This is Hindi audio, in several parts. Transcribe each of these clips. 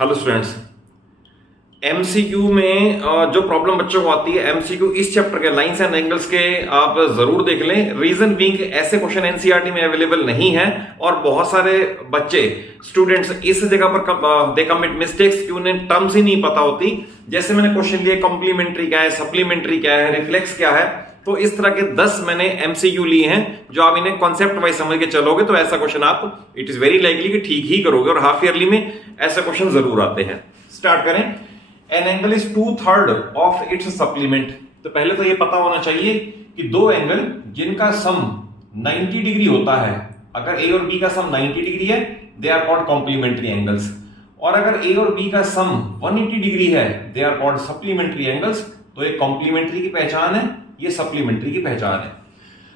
हेलो स्टूडेंट्स, एमसीक्यू में जो प्रॉब्लम बच्चों को आती है एमसीक्यू इस चैप्टर के लाइंस एंड एंगल्स के आप जरूर देख लें। रीजन बीइंग ऐसे क्वेश्चन एनसीईआरटी में अवेलेबल नहीं है और बहुत सारे बच्चे स्टूडेंट्स इस जगह पर दे कमिट मिस्टेक्स कि उन्हें टर्म्स ही नहीं पता होती। जैसे मैंने क्वेश्चन लिए कॉम्प्लीमेंट्री क्या है, सप्लीमेंट्री क्या है, रिफ्लेक्स क्या है, तो इस तरह के 10 मैंने एमसीक्यू लिए हैं जो आप इन्हें कॉन्सेप्ट वाइज समझ के चलोगे तो ऐसा क्वेश्चन आप इट इज वेरी लाइकली कि ठीक ही करोगे और हाफ ईयरली में ऐसे क्वेश्चन जरूर आते हैं। स्टार्ट करें। N angle is 2/3 of its supplement. तो पहले तो ये पता होना चाहिए कि दो एंगल जिनका सम 90 डिग्री होता है, अगर ए और बी का सम 90 डिग्री है they are called complementary angles, और अगर ए और बी का सम 180 डिग्री है they are called supplementary angles. तो ये कॉम्प्लीमेंट्री की पहचान है, ये सप्लीमेंट्री की पहचान है।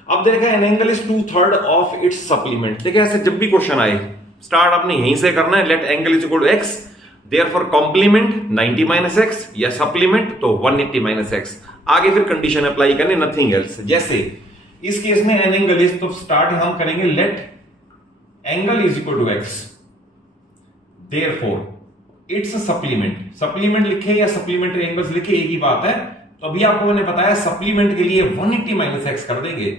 अब देखें N angle is 2/3 of its supplement. देखिए ऐसे जब भी क्वेश्चन आए स्टार्ट आपने यहीं से करना है। Let angle is equal to x, therefore complement 90 minus x या सप्लीमेंट तो 180 माइनस एक्स। आगे फिर कंडीशन अप्लाई करनी, नथिंग एल्स। जैसे इस केस में एन एंगल इज, तो स्टार्ट हम करेंगे let angle is equal to x, therefore its supplement. Supplement लिखे या सप्लीमेंट्री एंगल्स लिखे एक ही बात है। तो अभी आपको मैंने बताया सप्लीमेंट के लिए 180 माइनस एक्स कर देंगे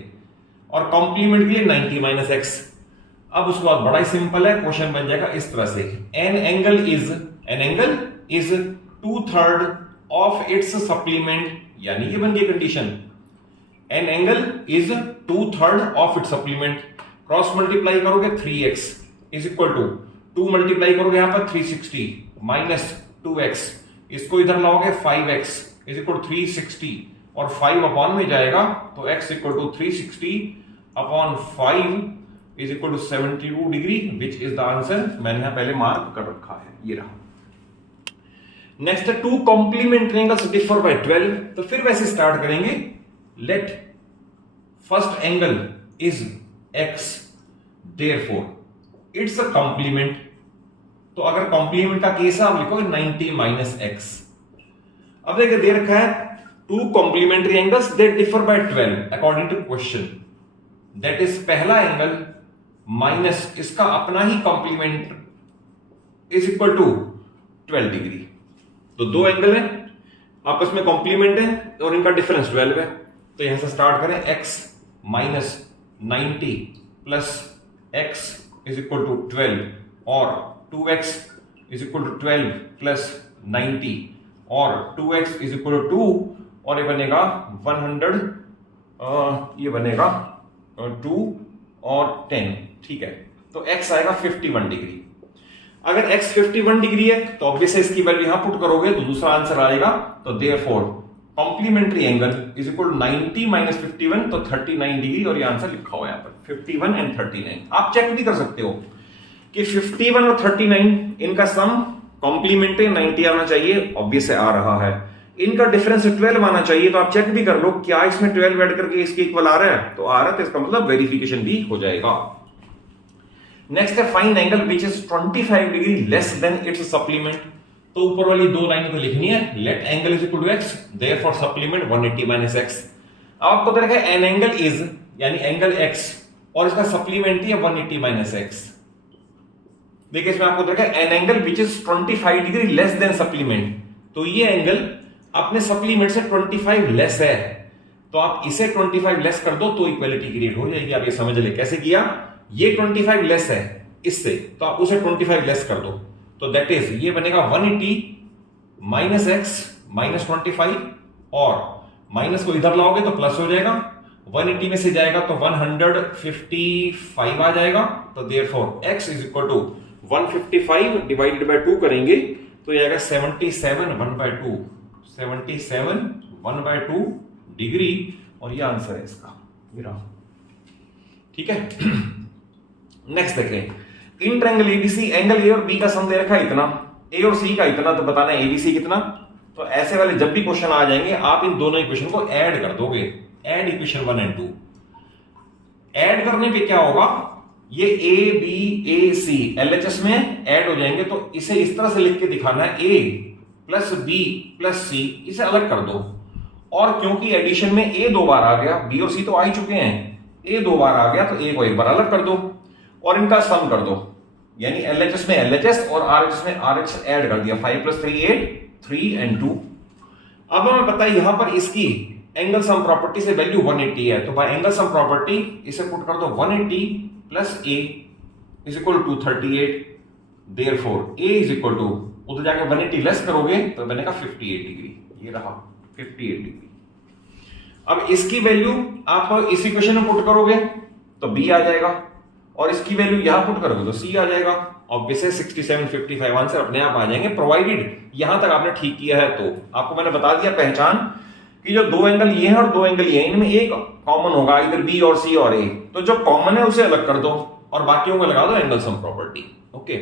और कॉम्प्लीमेंट के लिए 90 माइनस एक्स। अब उसके बाद बड़ा ही सिंपल है, क्वेश्चन बन जाएगा इस तरह से। N angle is 2/3 of its supplement, यानी ये बन गई condition. N angle is 2/3 of its supplement. Cross multiply करोगे 3x is equal to 2 multiply करोगे यहां पर 360 माइनस 2x, इसको इधर लाओगे 5x इज इक्वल 360 और 5 अपॉन में जाएगा तो x equal to 360 upon 5 is equal to 72 degree, which is the answer. मैंने यहां पहले मार्क कर रखा है, ये रहा। नेक्स्ट है two complementary angles differ by 12। तो फिर वैसे स्टार्ट करेंगे। Let first angle is x, therefore its a complement. तो अगर कॉम्प्लीमेंट का केस है आप लिखोगे 90 माइनस एक्स। अब देखिए दे रखा है two complementary angles they differ by 12 according to question. That is पहला एंगल माइनस इसका अपना ही complement is equal to 12 degree. तो दो एंगल हैं आपस में कॉम्प्लीमेंट है और इनका डिफरेंस 12 है। तो यहां से स्टार्ट करें, x minus 90 plus x is equal to 12 और 2x is equal to 12 plus 90 और 2x इज इक्वल टू 2 और ये बनेगा 100, ये बनेगा 2 और 10, ठीक है। तो x आएगा 51 डिग्री। अगर x 51 डिग्री है तो ऑब्वियसली इसकी वैल्यू यहां पुट करोगे तो दूसरा आंसर आएगा। तो therefore complementary angle is equal to 90 minus 51 तो 39 डिग्री, और ये आंसर लिखा हुआ है यहां पर 51 एंड 39। आप चेक भी कर सकते हो कि 51 और 39 इनका सम कॉम्प्लीमेंट्री 90 आना चाहिए, ऑब्वियस आ रहा है। इनका डिफरेंस 12 आना चाहिए, तो आप चेक भी कर लो क्या इसमें 12 ऐड करके इसके इक्वल आ रहा है। तो आ रहा है तो इसका मतलब वेरिफिकेशन भी हो जाएगा। नेक्स्ट है find angle which is 25 degree less than its supplement. तो ऊपर वाली दो लाइनें तो लिखनी है। Let angle is equal to x, therefore supplement 180 minus x। अब आपको तो रखा है एन एंगल इज यानी एंगल x और इसका सप्लीमेंट है 180 माइनस x। देखिए इसमें आपको देखा an angle which is 25 degree less then supplement. तो ये एंगल अपने सप्लीमेंट से 25 लेस है, तो आप इसे 25 लेस कर दो तो इक्वलिटी क्रिएट हो जाएगी। आप ये समझ ले कैसे किया। ये 25 लेस है इससे, तो आप उसे 25 लेस कर दो तो दैट इज ये बनेगा 180 माइनस एक्स माइनस 25 और माइनस को इधर लाओगे तो प्लस हो जाएगा। 180 में से जाएगा तो 155 आ जाएगा। तो therefore x is equal to 155 divided by 2 करेंगे तो ये आएगा 77 1/2, 77 1/2 डिग्री, और ये आंसर है इसका मेरा, ठीक है। नेक्स्ट देखें in triangle ABC, angle A और बी का सम दे रखा है इतना, ए और सी का इतना, तो बताना है एबीसी कितना। तो ऐसे वाले जब भी क्वेश्चन आ जाएंगे आप इन दोनों इक्वेशन को ऐड कर दोगे। Add equation 1 and 2। ऐड करने पे क्या होगा, ये A B A C LHS में ऐड हो जाएंगे। तो इसे इस तरह से लिख के दिखाना है ए प्लस बी प्लस सी, इसे अलग कर दो। और क्योंकि एडिशन में ए 2 बार आ गया, बी और सी तो आ ही चुके हैं, ए 2 बार आ गया तो ए को 1 बार अलग कर दो और इनका सम कर दो। यानी LHS में LHS और RHS में RHS ऐड कर दिया, 5 + 3 8, 3 and 2। अब हमें पता है यहां पर इसकी एंगल सम प्रॉपर्टी से वैल्यू 180 है, तो बाय एंगल सम प्रॉपर्टी इसे पुट कर दो 180 + A = 38। देयरफॉर A = उधर जाके 180 लेस करोगे तो बनेगा 58 डिग्री। ये रहा 58 डिग्री। अब इसकी वैल्यू आप इस इक्वेशन में पुट करोगे तो B आ जाएगा, और इसकी वैल्यू यहां पुट करोगे तो C आ जाएगा। ऑब्वियसली 67 55 आंसर अपने आप आ जाएंगे, प्रोवाइडेड यहां तक आपने ठीक किया है। तो आपको मैंने बता दिया पहचान कि जो दो एंगल ये हैं और दो एंगल ये हैं, इनमें एक कॉमन होगा, इधर B और C और A। तो जो कॉमन है उसे अलग कर दो और बाकियों को लगा दो angle sum property. Okay,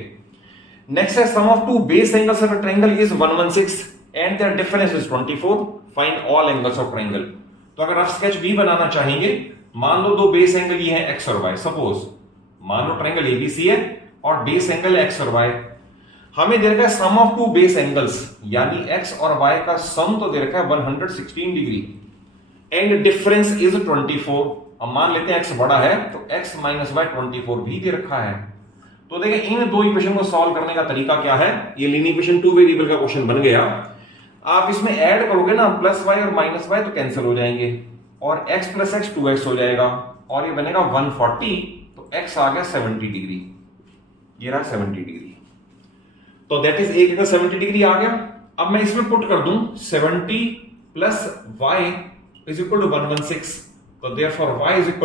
next है sum of two base angles of a triangle is 116 and their difference is 24, find all angles of triangle. तो अगर आप स्केच B बनाना चाहेंगे, मान लो दो बेस एंगल ये हैं x और y, सपोज मान लो ट्रायंगल ABC है और बेस एंगल x और y। हमें दे रखा है sum of two base angles, यानी x और y का सम तो दे रखा है 116 डिग्री एंड डिफरेंस इज 24। अब मान लेते हैं x बड़ा है तो x - y 24 भी दे रखा है। तो देखिए इन दो इक्वेशन को सॉल्व करने का तरीका क्या है, ये लीनियर इक्वेशन 2 वेरिएबल का क्वेश्चन बन गया। आप इसमें ऐड करोगे ना +y और -y तो कैंसिल हो जाएंगे और x + x 2x हो जाएगा और ये बनेगा 140, तो x आ गया 70 डिग्री। ये रहा 70 डिग्री, तो दैट इज एक एंगल 70 डिग्री आ गया। अब मैं इसमें पुट कर दूं 70 + y = 116, तो देयरफॉर y =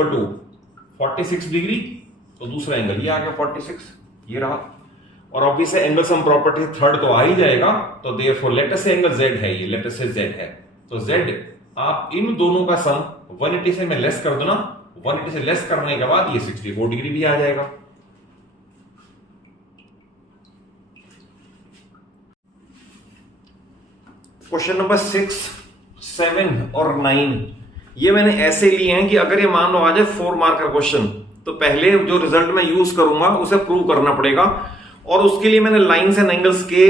46 डिग्री, तो दूसरा एंगल ये आ गया 46, ये रहा। और obviously angle sum property third तो आ ही जाएगा, तो देयरफॉर लेट अस से एंगल z है, ये लेट अस से z है, तो z आप इन दोनों का सम 180 से मैं लेस कर दो ना, 180 से लेस करने के बाद ये 64 डिग्री भी आ जाएगा। क्वेश्चन नंबर 6, 7 और 9 ये मैंने ऐसे लिए हैं कि अगर ये मान लो आ जाए 4 मार्क का क्वेश्चन, तो पहले जो रिजल्ट मैं यूज करूंगा उसे प्रूव करना पड़ेगा। और उसके लिए मैंने लाइंस एंड एंगल्स के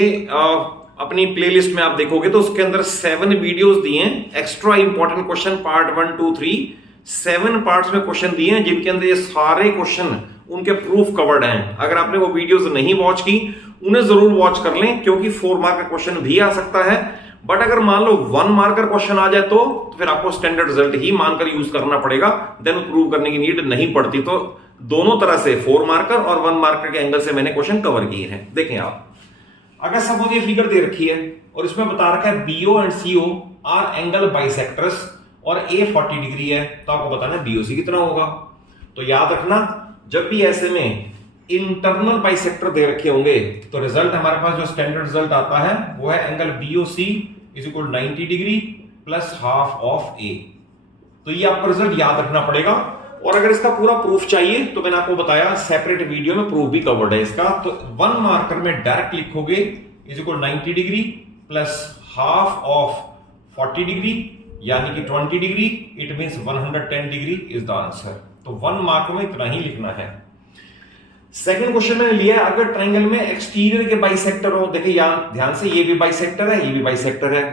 अपनी प्लेलिस्ट में आप देखोगे तो उसके अंदर 7 वीडियोस दिए हैं, extra important question part 1 2 3, 7 parts में क्वेश्चन दिए हैं जिनके अंदर ये सारे क्वेश्चन उनके प्रूफ कवर्ड हैं। अगर आपने वो वीडियोस नहीं वॉच की उन्हें जरूर वॉच कर लें, क्योंकि 4 मार्क का क्वेश्चन भी आ सकता है। बट अगर मान लो 1 मार्कर क्वेश्चन आ जाए तो फिर आपको स्टैंडर्ड रिजल्ट ही मानकर यूज करना पड़ेगा, देन प्रूव करने की नीड नहीं पड़ती। तो दोनों तरह से 4 मार्कर और 1 मार्कर के एंगल से मैंने क्वेश्चन कवर किए हैं। देखें आप, अगर सपोज ये फिगर दे रखी है और इसमें बता रखा है BO and CO R angle bisectors और A 40 डिग्री है, तो आपको बताना है BOC कितना होगा। तो याद रखना जब भी ऐसे में इंटरनल बाइसेक्टर दे रखे होंगे तो रिजल्ट हमारे पास जो स्टैंडर्ड रिजल्ट आता है वो है angle BOC = 90 degree + half of A। तो ये आपको रिजल्ट याद रखना पड़ेगा। और अगर इसका पूरा प्रूफ चाहिए तो मैंने आपको बताया सेपरेट वीडियो में प्रूफ भी कवर्ड है इसका। तो 1 मार्कर में डायरेक्ट लिखोगे = 90 डिग्री + हाफ ऑफ 40 डिग्री यानी कि 20 degree, it means 110 degree is the answer. तो 1 मार्क में इतना ही लिखना है। सेकंड क्वेश्चन मैंने लिया है, अगर ट्रायंगल में एक्सटीरियर के बाइसेक्टर हो, देखिए यहां ध्यान से ये भी बाइसेक्टर है, ये भी बाइसेक्टर है।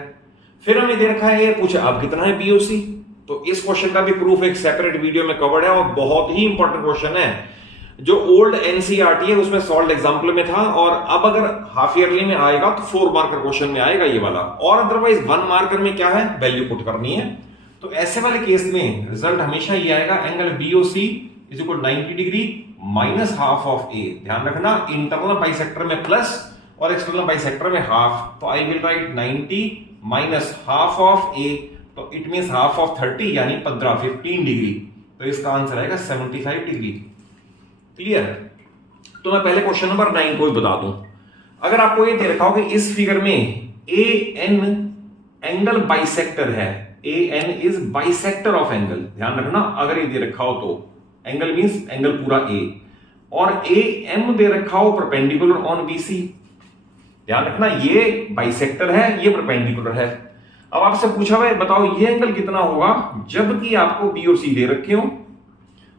फिर हमें दे रखा है ये पूछा अब कितना है BOC, तो इस क्वेश्चन का भी प्रूफ एक सेपरेट वीडियो में कवर्ड है और बहुत ही इंपॉर्टेंट क्वेश्चन है जो ओल्ड NCERT है उसमें सॉल्व एग्जाम्पल में था, और अब अगर हाफ ईयरली में आएगा तो 4 मार्कर क्वेश्चन में आएगा ये वाला, और अदरवाइज 1 मार्कर में क्या है वैल्यू पुट करनी है। तो ऐसे वाले केस में रिजल्ट हमेशा ये आएगा angle BOC = 90 degree - half of A। ध्यान रखना इंटरनल बाइसेक्टर में प्लस और एक्सटर्नल बाइसेक्टर में हाफ, तो I will write 90 - half of A, तो इट मींस हाफ ऑफ 30 यानी 15 डिग्री। तो इसका आंसर आएगा 75 डिग्री। क्लियर? तो मैं पहले क्वेश्चन नंबर 9 को ही बता दूं। अगर आपको ये दे रखा हो कि इस फिगर में AN एंगल बाइसेक्टर है, AN is bisector of angle. ध्यान रखना अगर ये दे रखा हो तो एंगल मींस एंगल पूरा A, और AM दे रखा हो परपेंडिकुलर ऑन BC। ध्यान रखना ये बाइसेक्टर है, ये परपेंडिकुलर है। अब आपसे पूछा हुआ है बताओ ये एंगल कितना होगा जबकि आपको B और C दे रखे हो।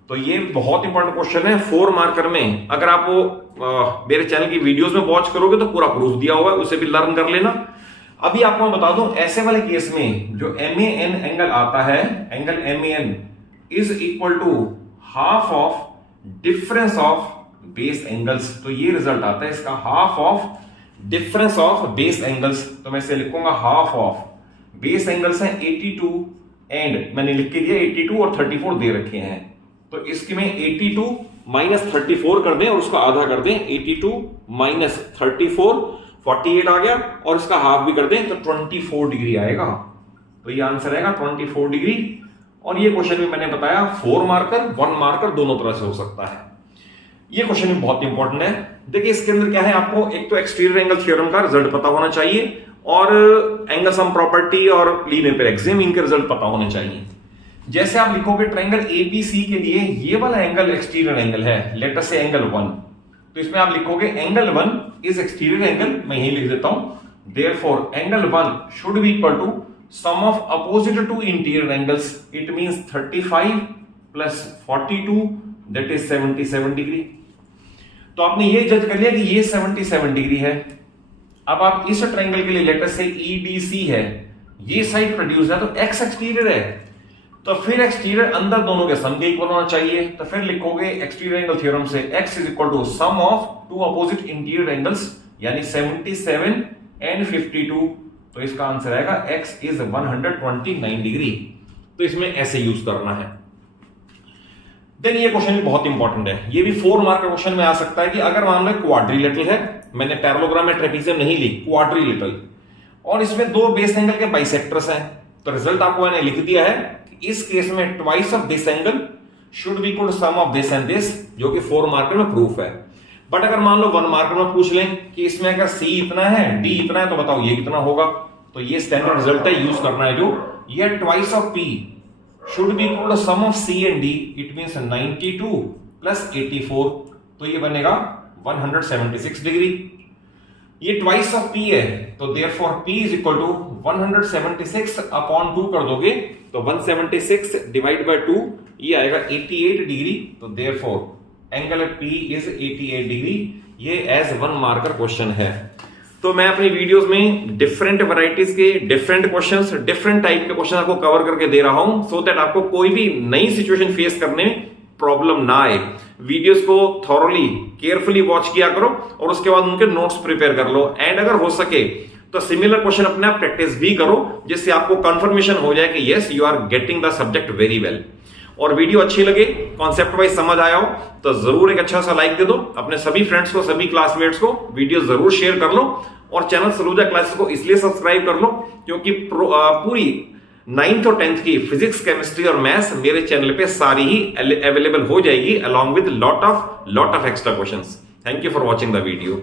तो ये बहुत इंपॉर्टेंट क्वेश्चन है 4 मार्कर में। अगर आप वो मेरे चैनल की वीडियोस में वॉच करोगे तो पूरा प्रूफ दिया हुआ है, उसे भी लर्न कर लेना। अभी आपको मैं बता दूं ऐसे वाले केस में जो MAN एंगल आता है, angle MAN is equal to half of difference of base angles, तो ये रिजल्ट आता है इसका half of difference of base angles. तो मैं इसे लिखूंगा हाफ ऑफ बेस एंगल्स हैं 82 एंड मैंने लिख के दिया 82 और 34 दे रखे हैं, तो इसके में 82 माइनस 34 कर दें और उसका आधा कर दें, 82 माइनस 34 48 आ गया और इसका हाफ भी कर दें तो 24 डिग्री आएगा। तो ये आंसर आएगा 24 डिग्री। और ये क्वेश्चन भी मैंने बताया 4 मार्कर 1 मार्कर दोनों तरह से हो सकता है। ये क्वेश्चन भी बहुत इंपॉर्टेंट है। देखिए इसके अंदर क्या है, आपको एक तो एक्सटीरियर एंगल थ्योरम का रिजल्ट पता होना चाहिए और एंगल सम प्रॉपर्टी और लीनियर पैरेलैक्सिज्म इनके रिजल्ट पता होने चाहिए। जैसे आप लिखोगे ट्रायंगल एबीसी के लिए ये वाला एंगल एक्सटीरियर एंगल है, लेट अस से एंगल 1, तो इसमें आप लिखोगे एंगल 1 इज एक्सटीरियर एंगल, मैं यही लिख देता हूं, therefore angle 1 should be equal to sum of opposite two interior angles, it means 35 plus 42 that is 77 degree. तो आपने ये जज कर लिया कि ये 77 डिग्री है। अब आप इस ट्रायंगल के लिए लेट अस से ईडीसी है, ये साइड प्रोड्यूस है तो एक्स एक्सटीरियर है, तो फिर एक्सटीरियर अंदर दोनों के सम के इक्वल होना चाहिए। तो फिर लिखोगे एक्सटीरियर एंगल थ्योरम से x is equal to sum of two opposite interior angles, यानी 77 एंड 52, तो इसका आंसर आएगा x इज 129 डिग्री। तो इसमें ऐसे यूज करना है। देन ये क्वेश्चन भी बहुत इंपॉर्टेंट है, ये भी 4 मार्क का क्वेश्चन में आ सकता है कि अगर मान लो क्वाड्रिलेटरल है, मैंने पैरेललोग्राम में ट्रेपेजियम नहीं ली, क्वाड्रिलेटरल, और इसमें 2 बेस एंगल के बाइसेक्टर्स हैं, तो रिजल्ट आपको मैंने लिख दिया है। इस केस में twice of this angle should be equal to sum of this and this, जो कि 4 मार्कर में प्रूफ है। बट अगर मान लो 1 मार्कर में पूछ लें कि इसमें अगर C इतना है D इतना है तो बताओ ये कितना होगा, तो ये स्टैंडर्ड रिजल्ट है, यूज करना है जो ये twice of P should be equal to sum of C and D, it means 92 plus 84, तो ये बनेगा 176 डिग्री। ये ट्वाइस ऑफ P है, तो therefore P is equal to 176 upon 2 कर दोगे तो 176 डिवाइड बाय 2 ये आएगा 88 डिग्री, तो therefore angle P is 88 degree. ये एज 1 मार्कर क्वेश्चन है। तो मैं अपनी वीडियोस में डिफरेंट वैरायटीज के डिफरेंट क्वेश्चंस, डिफरेंट टाइप के क्वेश्चन आपको कवर करके दे रहा हूं, सो दैट आपको कोई भी नई सिचुएशन फेस करने में प्रॉब्लम ना आए। वीडियोस को थॉरली केयरफुली वॉच किया करो और उसके बाद उनके नोट्स प्रिपेयर कर लो, एंड अगर हो सके तो सिमिलर क्वेश्चन अपने आप प्रैक्टिस भी करो, जिससे आपको कंफर्मेशन हो जाए कि yes you are getting the subject very well. और वीडियो अच्छी लगे, कॉन्सेप्ट वाइज समझ आया हो तो जरूर एक अच्छा सा लाइक दे दो, अपने सभी फ्रेंड्स को, सभी क्लासमेट्स को वीडियो जरूर शेयर कर लो, और चैनल सलूजा क्लासेस को इसलिए सब्सक्राइब कर लो क्योंकि पूरी 9th और 10th की फिजिक्स, केमिस्ट्री और मैथ्स मेरे चैनल पे सारी ही अवेलेबल हो जाएगी, along with lot of extra questions. Thank you for watching the video.